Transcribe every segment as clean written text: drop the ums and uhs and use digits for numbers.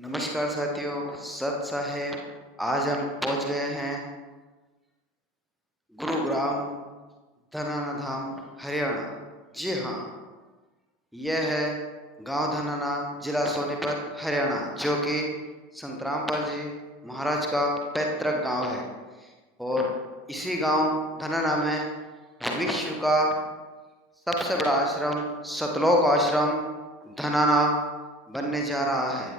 नमस्कार साथियों, सत साहेब। आज हम पहुंच गए हैं गुरुग्राम धनाना धाम, हरियाणा। जी हाँ, यह है गांव धनाना, जिला सोनीपत, हरियाणा, जो कि संत रामपाल जी महाराज का पैतृक गांव है। और इसी गांव धनाना में विश्व का सबसे बड़ा आश्रम, सतलोक आश्रम धनाना बनने जा रहा है।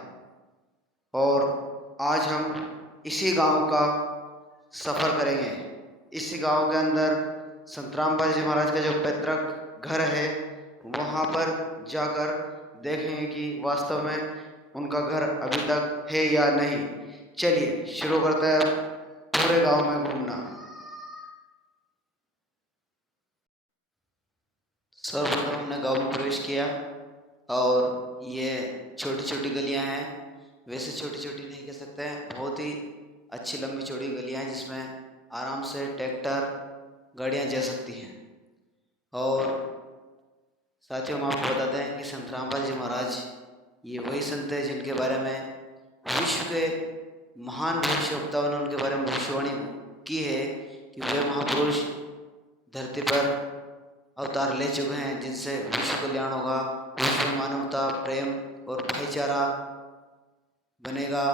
और आज हम इसी गांव का सफ़र करेंगे। इसी गांव के अंदर संत रामपाल जी महाराज का जो पैतृक घर है, वहां पर जाकर देखेंगे कि वास्तव में उनका घर अभी तक है या नहीं। चलिए शुरू करते हैं पूरे गांव में घूमना। सर्वप्रथम हमने गांव में प्रवेश किया और ये छोटी छोटी गलियां हैं। वैसे छोटी छोटी नहीं कह सकते हैं, बहुत ही अच्छी लंबी चौड़ी गलियां हैं जिसमें आराम से ट्रैक्टर गाड़ियां जा सकती हैं। और साथियों, हम आपको बताते हैं कि संत रामपाल जी महाराज ये वही संत है जिनके बारे में विश्व के महान भविष्यवक्ताओं ने उनके बारे में भविष्यवाणी की है कि वे महापुरुष धरती पर अवतार ले चुके हैं जिनसे विश्व कल्याण होगा, विश्व में मानवता, प्रेम और भाईचारा बनेगा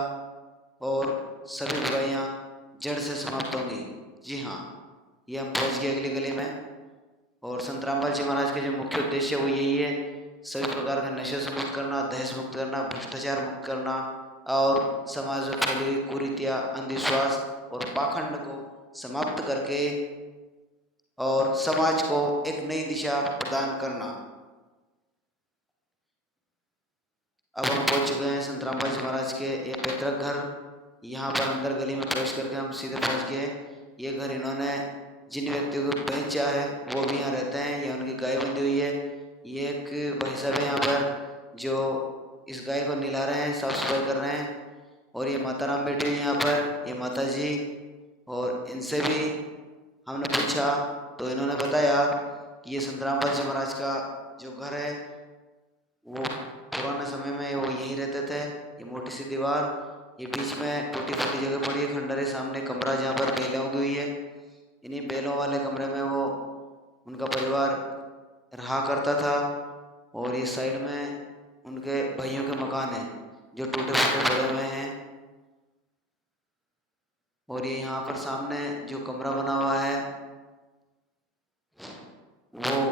और सभी बुराइयाँ जड़ से समाप्त होंगी। जी हाँ, ये हम पहुँच गए अगली गली में। और संत रामपाल जी महाराज के जो मुख्य उद्देश्य वो यही है, सभी प्रकार के नशे से मुक्त करना, दहेज मुक्त करना, भ्रष्टाचार मुक्त करना और समाज में फैली हुई कुरीतियाँ, अंधविश्वास और पाखंड को समाप्त करके और समाज को एक नई दिशा प्रदान करना। अब हम पहुंच चुके हैं संत रामपाल जी महाराज के एक पैतृक घर। यहाँ पर अंदर गली में प्रवेश करके हम सीधे पहुंच गए। ये घर इन्होंने जिन व्यक्तियों को बेचा है वो भी यहाँ रहते हैं। ये उनकी गाय बंधी हुई है। ये एक भाई साहब है यहाँ पर जो इस गाय को नहला रहे हैं, साफ सफाई कर रहे हैं। और ये माता राम बैठी हुई है यहाँ पर, ये माता जी। और इनसे भी हमने पूछा तो इन्होंने बताया कि ये संत रामपाल जी महाराज का जो घर है वो पुराने समय में वो यहीं रहते थे। ये मोटी सी दीवार, ये बीच में टूटी फूटी जगह पड़ी है, खंडर है। सामने कमरा जहाँ पर बेलें उगी हुई है। इन्हीं बेलों वाले कमरे में वो उनका परिवार रहा करता था। और ये साइड में उनके भाइयों के मकान हैं जो टूटे फूटे पड़े हुए हैं। और ये यहाँ पर सामने जो कमरा बना हुआ है वो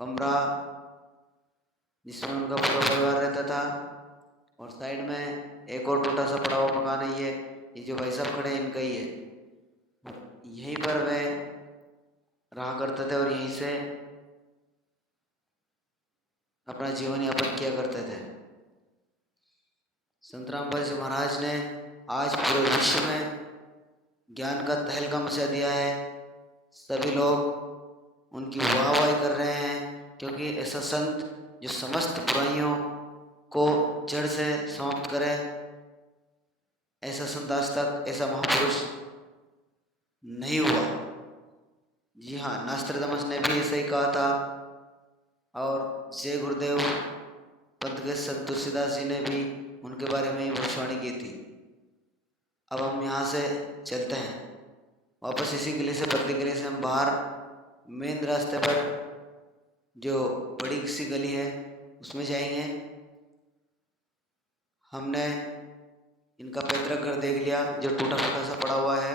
कमरा जिसमें उनका पूरा परिवार रहता था। और साइड में एक और छोटा सा पड़ा हुआ मकान है। ये जो भाई साहब खड़े हैं इनका ही है। यहीं पर वे रहा करते थे और यहीं से अपना जीवन यापन किया करते थे। संत रामपाल जी महाराज ने आज पूरे विश्व में ज्ञान का तहलका मचा दिया है। सभी लोग उनकी वाहवाही कर रहे हैं क्योंकि ऐसा संत जो समस्त बुराइयों को जड़ से समाप्त करे, ऐसा संत आज तक, ऐसा महापुरुष नहीं हुआ। जी हाँ, नास्त्रदामस ने भी ऐसा ही कहा था। और जय गुरुदेव पंथ के संत तुलसीदास जी ने भी उनके बारे में भविष्यवाणी की थी। अब हम यहाँ से चलते हैं वापस इसी गली से, बदली गली से हम बाहर मेन रास्ते पर जो बड़ी सी गली है उसमें जाएंगे। हमने इनका पैतृक घर देख लिया जो टूटा फूटा सा पड़ा हुआ है।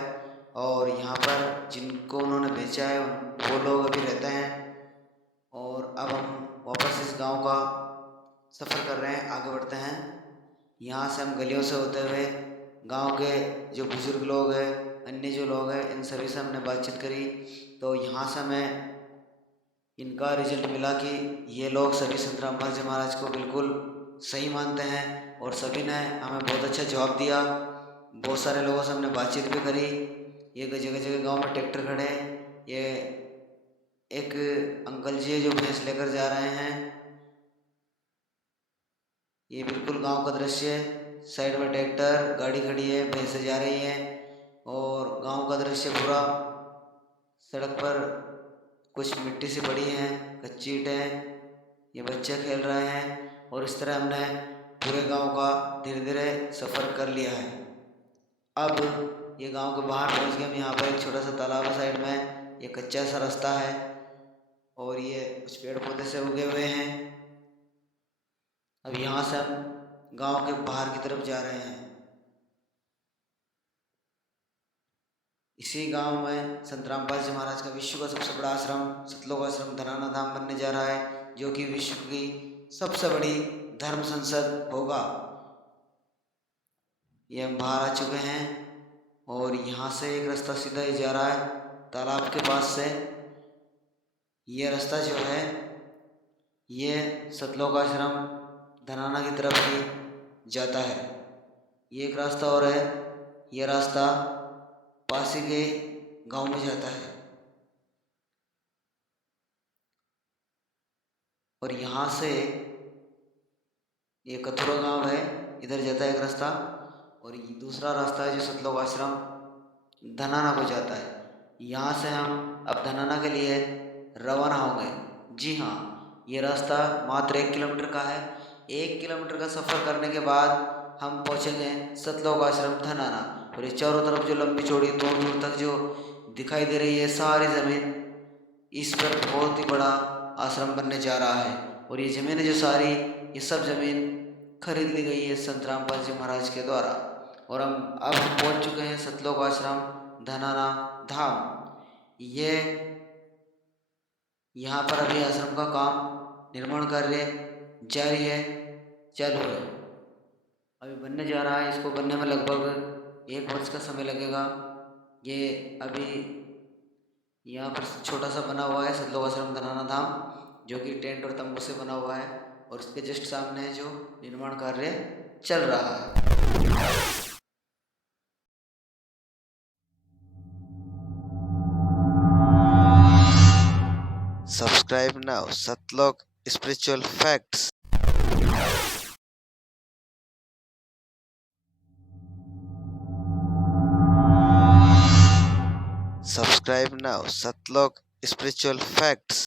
और यहाँ पर जिनको उन्होंने बेचा है वो लोग अभी रहते हैं। और अब हम वापस इस गांव का सफ़र कर रहे हैं, आगे बढ़ते हैं। यहाँ से हम गलियों से होते हुए गांव के जो बुजुर्ग लोग हैं, अन्य जो लोग हैं, इन सभी से हमने बातचीत करी। तो यहाँ से हमें इनका रिजल्ट मिला कि ये लोग सभी संत रामपाल जी महाराज को बिल्कुल सही मानते हैं। और सभी ने हमें बहुत अच्छा जवाब दिया। बहुत सारे लोगों से हमने बातचीत भी करी। ये जगह जगह गांव में ट्रैक्टर खड़े हैं। ये एक अंकल जी है जो भैंस लेकर जा रहे हैं। ये बिल्कुल गांव का दृश्य है। साइड में ट्रैक्टर गाड़ी खड़ी है, भैंसें जा रही हैं। और गांव का दृश्य पूरा, सड़क पर कुछ मिट्टी सी पड़ी है, कच्ची ईंटें, ये बच्चे खेल रहे हैं। और इस तरह हमने पूरे गांव का धीरे धीरे सफ़र कर लिया है। अब ये गांव के बाहर पहुंच गए हम। यहाँ पर एक छोटा सा तालाब है साइड में, ये कच्चा सा रास्ता है और ये कुछ पेड़ पौधे से उगे हुए हैं। अब यहाँ से हम गांव के बाहर की तरफ जा रहे हैं। इसी गांव में संत रामपाल जी महाराज का विश्व का सबसे बड़ा आश्रम सतलोक आश्रम धनाना धाम बनने जा रहा है, जो कि विश्व की सबसे बड़ी धर्म संसद होगा। ये हम बाहर आ चुके हैं और यहाँ से एक रास्ता सीधा ही जा रहा है तालाब के पास से। ये रास्ता जो है ये सतलोक आश्रम धनाना की तरफ ही जाता है। ये एक रास्ता और है, ये रास्ता पासी के गांव में जाता है। और यहाँ से ये कथुरा गांव है, इधर जाता है एक रास्ता, और ये दूसरा रास्ता है जो सतलोक आश्रम धनाना को जाता है। यहाँ से हम अब धनाना के लिए रवाना हो गए। जी हाँ, ये रास्ता मात्र 1 किलोमीटर का है। 1 किलोमीटर का सफ़र करने के बाद हम पहुँचेंगे सतलोक आश्रम धनाना। और ये चारों तरफ जो लंबी चौड़ी दूर दूर तक जो दिखाई दे रही है सारी ज़मीन, इस पर बहुत ही बड़ा आश्रम बनने जा रहा है। और ये ज़मीन जो सारी, ये सब ज़मीन खरीद ली गई है संत रामपाल जी महाराज के द्वारा। और अब हम पहुँच चुके हैं सतलोक आश्रम धनाना धाम। ये यहाँ पर अभी आश्रम का काम निर्माण कार्य जारी है, चालू है, अभी बनने जा रहा है। इसको बनने में लगभग 1 वर्ष का समय लगेगा। ये अभी यहाँ पर छोटा सा बना हुआ है सतलोक आश्रम धनाना धाम, जो कि टेंट और तंबू से बना हुआ है, और उसके जस्ट सामने जो निर्माण कार्य चल रहा है। Subscribe now, Satlok Spiritual Facts. Subscribe now, Satlok Spiritual Facts.